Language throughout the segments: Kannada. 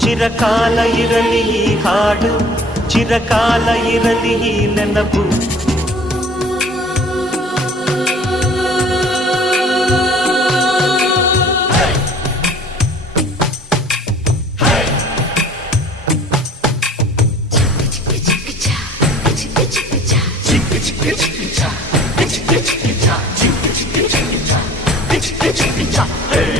ಚಿರಕಾಲ ಇರಲಿ ಈ ಹಾಡು ಚಿರಕಾಲ ಇರಲಿ ಈ ನೆನಪು ಸ್ನೇಹಕ್ಕೆ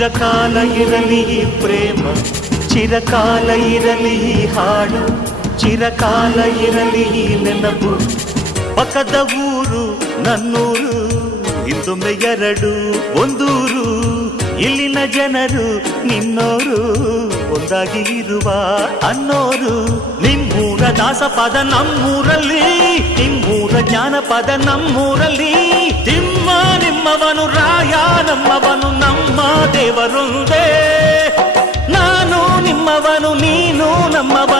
ಚಿರಕಾಲ ಇರಲಿ ಪ್ರೇಮ, ಚಿರಕಾಲ ಇರಲಿ ಹಾಡು, ಚಿರಕಾಲ ಇರಲಿ ನೆನಪು. ಪಕ್ಕದ ಊರು ನನ್ನೂರು ಹಿಂದೊಮ್ಮೆ ಎರಡು, ಒಂದೂರು. ಇಲ್ಲಿನ ಜನರು ನಿನ್ನೋರು, ಒಂದಾಗಿ ಇರುವ ಅನ್ನೋರು. ನಿಮ್ಮೂರ ದಾಸಪದ ನಮ್ಮೂರಲ್ಲಿ, ನಿಮ್ಮೂರ ಜ್ಞಾನಪದ ನಮ್ಮೂರಲ್ಲಿ. ತಿಮ್ಮ ನಿಮ್ಮವನು ರಾಯ, ನಮ್ಮವನು ನಮ್ಮ ದೇವರೊಂದೇ. ನಾನು ನಿಮ್ಮವನು, ನೀನು ನಮ್ಮವನು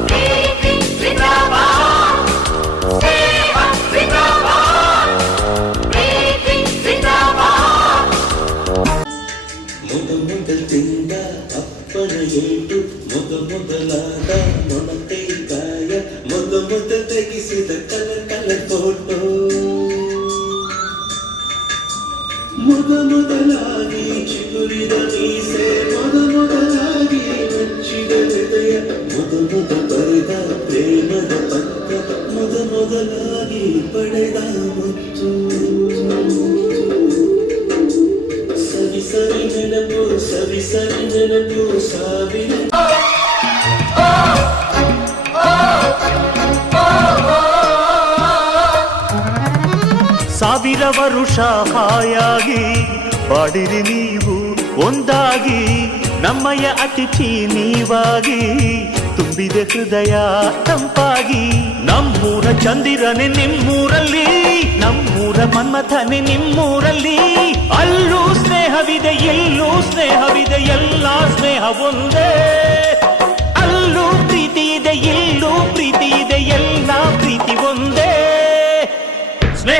ಮೊದ ತೆಗಿಸಿದ ಕಲ ಕಲ ಫೋಟೋ ಮೊದ ಮೊದಲಾಗಿ ಚಿಗುರಿದ ಮೀಸೆ, ಮೊದ ಮೊದಲಾಗಿ ಮುಚ್ಚಿದ ಹೃದಯ, ಮೊದ ಮೊದ ಬರೆದ ಪ್ರೇಮದ ಪತ್ರ, ಮೊದ ಮೊದಲಾಗಿ ಪಡೆದ ಮುಚ್ಚು ಸವಿ ಸರಿ ನೆನಪು ಸವಿ ಸರಿ ನೆನಪು, ಸಾವಿರ ಸಾವಿರ ವರುಷ ಹಾಯಾಗಿ ಬಾಡಿರಿ ನೀವು ಒಂದಾಗಿ ನಮ್ಮಯ ಅತಿಥಿ ನೀವಾಗಿ, ತುಂಬಿದೆ ಹೃದಯ ತಂಪಾಗಿ. ನಮ್ಮೂರ ಚಂದಿರನೆ ನಿಮ್ಮೂರಲ್ಲಿ, ನಮ್ಮೂರ ಮನ್ಮಥನೆ ನಿಮ್ಮೂರಲ್ಲಿ. ಅಲ್ಲೂ ಸ್ನೇಹವಿದೆ, ಎಲ್ಲೂ ಸ್ನೇಹವಿದೆ, ಎಲ್ಲ ಸ್ನೇಹ ಒಂದೇ. ಅಲ್ಲೂ ಪ್ರೀತಿ ಇದೆ ಇಲ್ಲೂ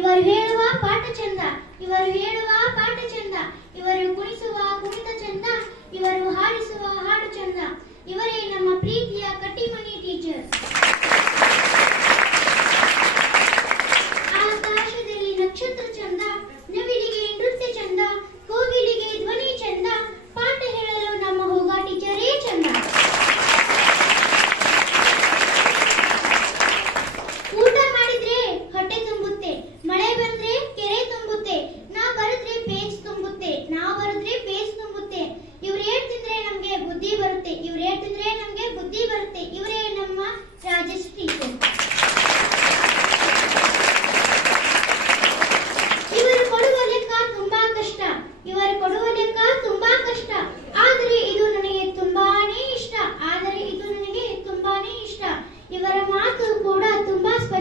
ಇವರು ಹೇಳುವ ಪಾಠ ಚಂದ ಇವರು ಹೇಳುವ ಪಾಠ ಚಂದ ಇವರು ಕುಣಿಸುವ ಕುಣಿತ ಚಂದ ಇವರು ಹಾಡಿಸುವ ಹಾಡು ಚಂದ ಇವರೇ ನಮ್ಮ ಪ್ರೀತಿಯ ಕಟ್ಟಿಮನಿ ಟೀಚರ್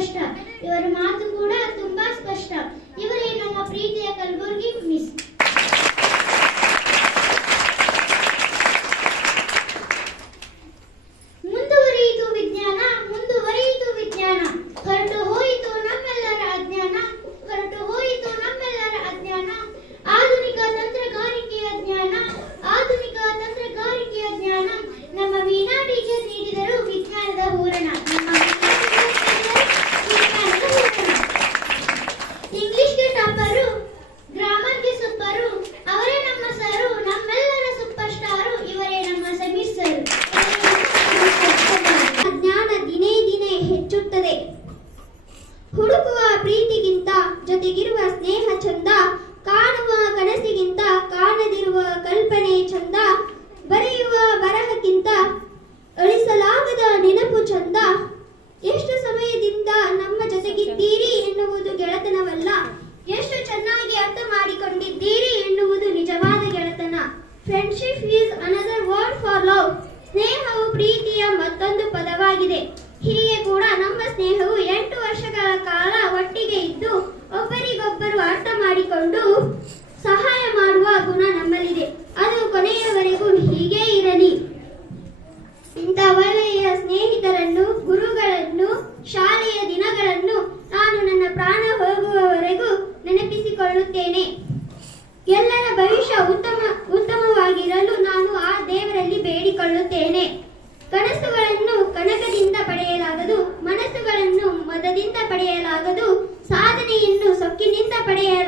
ಸ್ಪಷ್ಟ. ಇವರ ಮಾತು ಕೂಡ ತುಂಬಾ ಸ್ಪಷ್ಟ. ಇವರೇ ನಮ್ಮ ಪ್ರೀತಿಯ ಕಲಬುರ್ಗಿ ಮಿಸ್.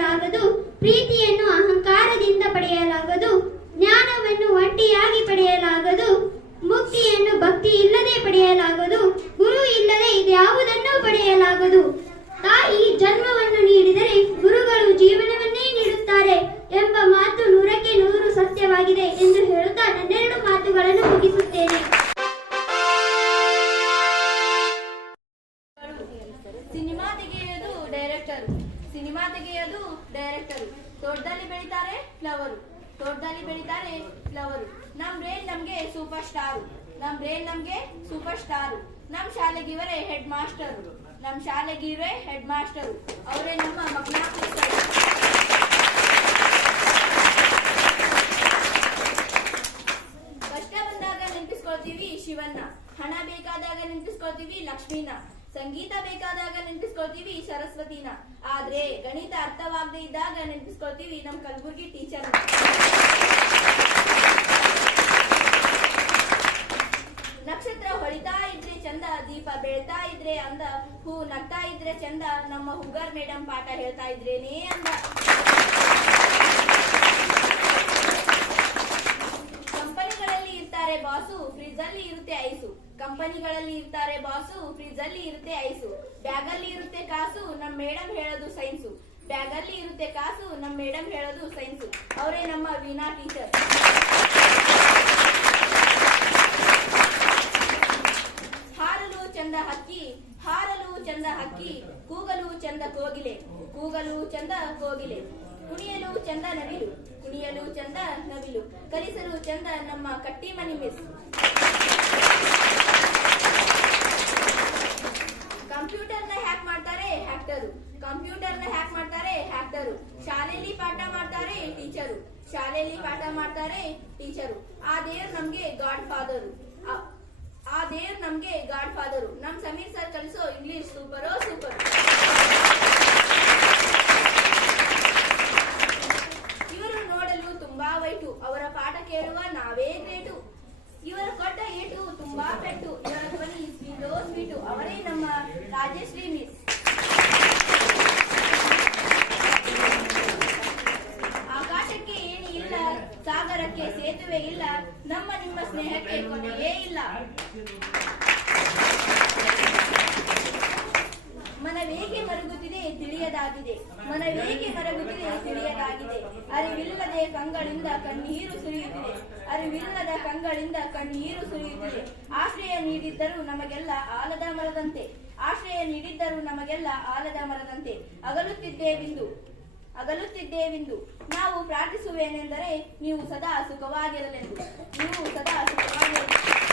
ಪ್ರೀತಿಯನ್ನು ಸಿನಿಮಾ ಡೈರೆಕ್ಟರ್ ತೋಟದಲ್ಲಿ ಬೆಳಿತಾರೆ ಫ್ಲವರು ತೋಟದಲ್ಲಿ ಬೆಳಿತಾರೆ ಫ್ಲವರು ನಮ್ ಬ್ರೇನ್ ನಮ್ಗೆ ಸೂಪರ್ ಸ್ಟಾರ್ ನಮ್ ಬ್ರೇನ್ ನಮ್ಗೆ ಸೂಪರ್ ಸ್ಟಾರ್ ನಮ್ ಶಾಲೆಗೆ ಹೆಡ್ ಮಾಸ್ಟರ್ ನಮ್ ಶಾಲೆಗೆ ಇವರೇ ಹೆಡ್ ಮಾಸ್ಟರ್ ಅವರೇ ನಮ್ಮ ಮಕ್ಕಳ ಕಷ್ಟ ಬಂದಾಗ ನೆನಪಿಸ್ಕೊಳ್ತೀವಿ ಶಿವನ್ನ ಹಣ ಬೇಕಾದಾಗ ನೆನಪಿಸ್ಕೊಳ್ತೀವಿ ಲಕ್ಷ್ಮೀನ. ಸಂಗೀತ ಬೇಕಾದಾಗ ನೆನಪಿಸ್ಕೊಳ್ತೀವಿ ಸರಸ್ವತಿನ. ಆದ್ರೆ ಗಣಿತ ಅರ್ಥವಾಗದೆ ಇದ್ದಾಗ ನೆನಪಿಸ್ಕೊಳ್ತೀವಿ ನಮ್ ಕಲಬುರ್ಗಿ ಟೀಚರ್ ನಕ್ಷತ್ರ ಹೊಳಿತಾ ಇದ್ರೆ ಚಂದ, ದೀಪ ಬೆಳ್ತಾ ಇದ್ರೆ ಅಂದ, ಹೂ ನಗ್ತಾ ಇದ್ರೆ ಚಂದ, ನಮ್ಮ ಹುಗರ್ ಮೇಡಮ್ ಪಾಠ ಹೇಳ್ತಾ ಇದ್ರೇನೇ ಅಂದ. ಇರ್ತಾರೆ ಬಾಸು ಫ್ರಿಜ್ ಅಲ್ಲಿ ಇರುತ್ತೆ ಐಸು. ಕಂಪನಿಗಳಲ್ಲಿ ಇರ್ತಾರೆ ಬಾಸು ಫ್ರಿಜ್ ಅಲ್ಲಿ ಇರುತ್ತೆ ಐಸು. ಬ್ಯಾಗ್ ಅಲ್ಲಿ ಇರುತ್ತೆ ಕಾಸು, ನಮ್ ಮೇಡಮ್ ಹೇಳೋದು ಸೈನ್ಸು. ಬ್ಯಾಗ್ ಅಲ್ಲಿ ಇರುತ್ತೆ ಕಾಸು, ನಮ್ ಮೇಡಮ್ ಹೇಳೋದು ಸೈನ್ಸು. ಅವರೇ ನಮ್ಮ ವೀಣಾ ಟೀಚರ್. ಹಾರಲು ಚಂದ ಹಕ್ಕಿ, ಹಾರಲು ಚಂದ ಹಕ್ಕಿ, ಕೂಗಲು ಚಂದ ಕೋಗಿಲೆ, ಕೂಗಲು ಚಂದ ಕೋಗಿಲೆ. ಕುಣಿಯಲು ಚಂದ ನವಿಲು, ಕುಣಿಯಲು ಚಂದ ನವಿಲು, ಕಲಿಸಲು ಚಂದ ನಮ್ಮ ಕಟ್ಟಿ ಕಟ್ಟಿಮನಿ ಮಿಸ್. ಕಂಪ್ಯೂಟರ್ನ ಹ್ಯಾಕ್ ಮಾಡ್ತಾರೆ ಹ್ಯಾಕ್ಟರು ಕಂಪ್ಯೂಟರ್ನ ಹ್ಯಾಕ್ ಮಾಡ್ತಾರೆ ಹ್ಯಾಕ್ಟರು ಶಾಲೆಯಲ್ಲಿ ಪಾಠ ಮಾಡ್ತಾರೆ, ಟೀಚರು. ಶಾಲೆಯಲ್ಲಿ ಪಾಠ ಮಾಡ್ತಾರೆ, ಟೀಚರು. ಆ ದೇವ್ರು ನಮ್ಗೆ ಗಾಡ್ ಫಾದರು ಆ ದೇವ್ರು ನಮ್ಗೆ ಗಾಡ್ ಫಾದರು ನಮ್ ಸಮೀರ್ ಸರ್ ಕಲಿಸೋ ಇಂಗ್ಲಿಷ್ ಸೂಪರೋ ಸೂಪರ್ ಇವರು ನೋಡಲು ತುಂಬಾ ವೈಟು ಅವರ ಪಾಠ ಕೇಳುವ ನಾವೇ ಗ್ರೇಟು. ಇವರ ಕೊಟ್ಟ ಏಟು ತುಂಬಾ ಪೆಟ್ಟು. ಇವರ ಧ್ವನಿ ಸ್ವೀಟೋ ಸ್ವೀಟು ಅವರೇ ನಮ್ಮ ರಾಜಶ್ರೀ ಮಿಸ್. ಆಕಾಶಕ್ಕೆ ಏನು ಇಲ್ಲ, ಸಾಗರಕ್ಕೆ ಸೇತುವೆ ಇಲ್ಲ, ನಮ್ಮ ನಿಮ್ಮ ಸ್ನೇಹಕ್ಕೆ ಕೊನೆಯೇ ಇಲ್ಲ. ಮನವೇಗೆ ಮರುಗುತ್ತಿದೆ ತಿಳಿಯದಾಗಿದೆ. ಮನವೇಗೆ ಮರಗುತ್ತಿದೆ ತಿಳಿಯದಾಗಿದೆ. ಅರಿವಿಲ್ಲದೆ ಕಂಗಳಿಂದ ಕಣ್ಣೀರು ಸುರಿಯುತ್ತಿದೆ. ಅರಿವಿಲ್ಲದ ಕಂಗಳಿಂದ ಕಣ್ಣೀರು ಸುರಿಯುತ್ತಿದೆ. ಆಶ್ರಯ ನೀಡಿದ್ದರೂ ನಮಗೆಲ್ಲ ಆಲದ ಮರದಂತೆ. ಆಶ್ರಯ ನೀಡಿದ್ದರೂ ನಮಗೆಲ್ಲ ಆಲದ ಮರದಂತೆ. ಅಗಲುತ್ತಿದ್ದೇವೆಂದು ಅಗಲುತ್ತಿದ್ದೇವೆಂದು ನಾವು ಪ್ರಾರ್ಥಿಸುವೇನೆಂದರೆ ನೀವು ಸದಾ ಸುಖವಾಗಿರಲೆಂದು. ನೀವು ಸದಾ ಸುಖವಾಗಿರಲೆಂದು.